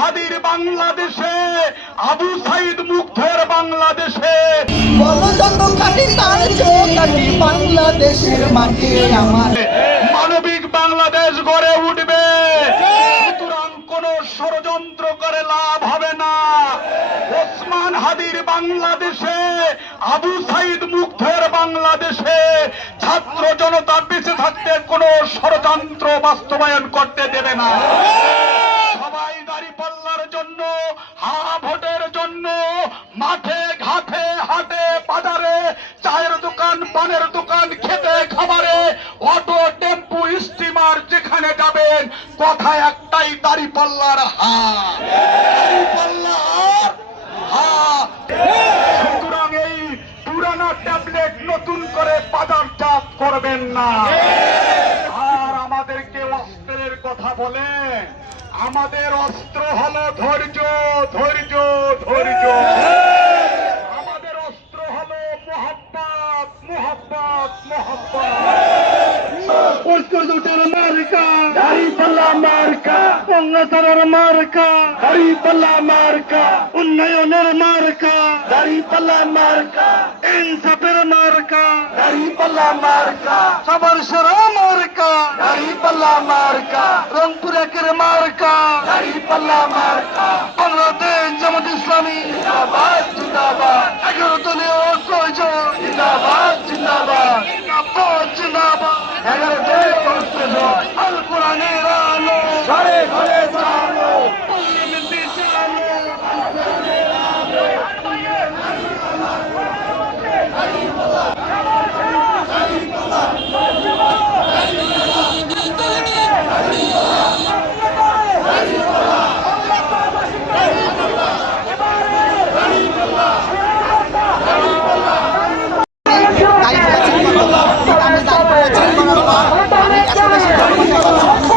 হাদির বাংলাদেশে আবু সাইদ মুগ্ধের বাংলাদেশে। বাংলাদেশের মাটি আমার। মানবিক বাংলাদেশ গড়ে উঠবে। সুতরাং কোন ষড়যন্ত্র করে লাভ হবে না। ওসমান হাদির বাংলাদেশে আবু সাইদ মুগ্ধের বাংলাদেশে ছাত্র জনতা বেঁচে থাকতে কোনো ষড়যন্ত্র বাস্তবায়ন করতে দেবে না। জন্য, হা ভোটের জন্য, মাঠে, ঘাটে, হাটে, বাজারে, চায়ের দোকান, পানের দোকান, খেতে, খাবারে, অটো, টেম্পু, স্টিমার যেখানে যাবেন, কথা একটাই, দাড়ি পাল্লার হা দাড়ি পাল্লার সুতরাং এই পুরানো ট্যাবলেট নতুন করে বাজারজাত করবেন না। কথা বলে আমাদের অস্ত্র হলো ধৈর্য ধৈর্য ধৈর্য। আমাদের অস্ত্র হলো দাড়িপাল্লা মার্কা। উন্নয়নের মার্কা। দাড়িপাল্লা মার্কা। ইনসাফের মার্কা। দাড়িপাল্লা মার্কা। সবার সেরা মার্কা দাড়িপাল্লা মার্কা, রংপুর একের মার্কা দাড়িপাল্লা মার্কা। বাংলাদেশ জামাত ইসলামী, জিন্দাবাদ জিন্দাবাদ। এগারো দলীয় ঐক্য জিন্দাবাদ জিন্দাবাদ। জিন্দাবাদ জিন্দাবাদ। এগারো দলীয় ঐক্য আল কোরআনের আলো। ঘরে ঘরে জানো পল্লী জানো দাড়ি পড়েছেন আমি দাড়ি পড়েছেন করার পর আমি এত বেশি ভালোবাসা পাচ্ছি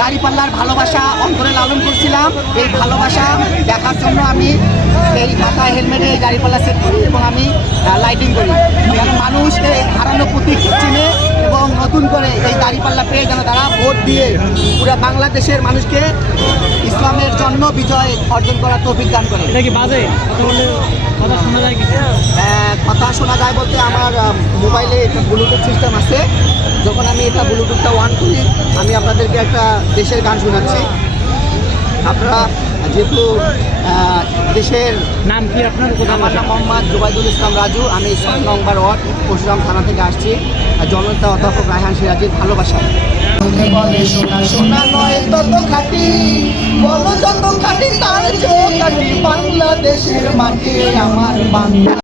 দাড়িপাল্লার ভালোবাসা অন্তরে লালন করছিলাম। এই ভালোবাসা দেখার জন্য আমি এই মাথায় হেলমেটে এই দাড়িপাল্লা সেট করি এবং আমি লাইটিং করি। যেন মানুষ এই হারানো প্রতীক চিনে এবং নতুন করে এই দাড়িপাল্লা পেয়ে যেন তারা ভোট দিয়ে পুরো বাংলাদেশের মানুষকে ইসলামের জন্য বিজয় অর্জন করার তৌফিক দান করে। এটা কি বাজে? কথা শোনা যায় কথা শোনা যায় বলতে আমার মোবাইলে একটা ব্লুটুথ সিস্টেম আছে। ব্লুটুথটা অন করি। আমি আপনাদেরকে একটা দেশের গান শোনাচ্ছি। আপনারা যেহেতু দেশের নাম কি আপনার? আমার নাম মোহাম্মদ জুবাইদুল ইসলাম রাজু। আমি ছয় নম্বর ওয়ার্ড পরশুরাম থানা থেকে আসছি। আর জনতা অধ্যাপক রায়হান সিরাজির ভালোবাসা। বলে সোনা সোনা নয় তত খাটি। বলো যত খাটি তার চোখ কাটি বাংলাদেশের মাটি আমার বাংলা।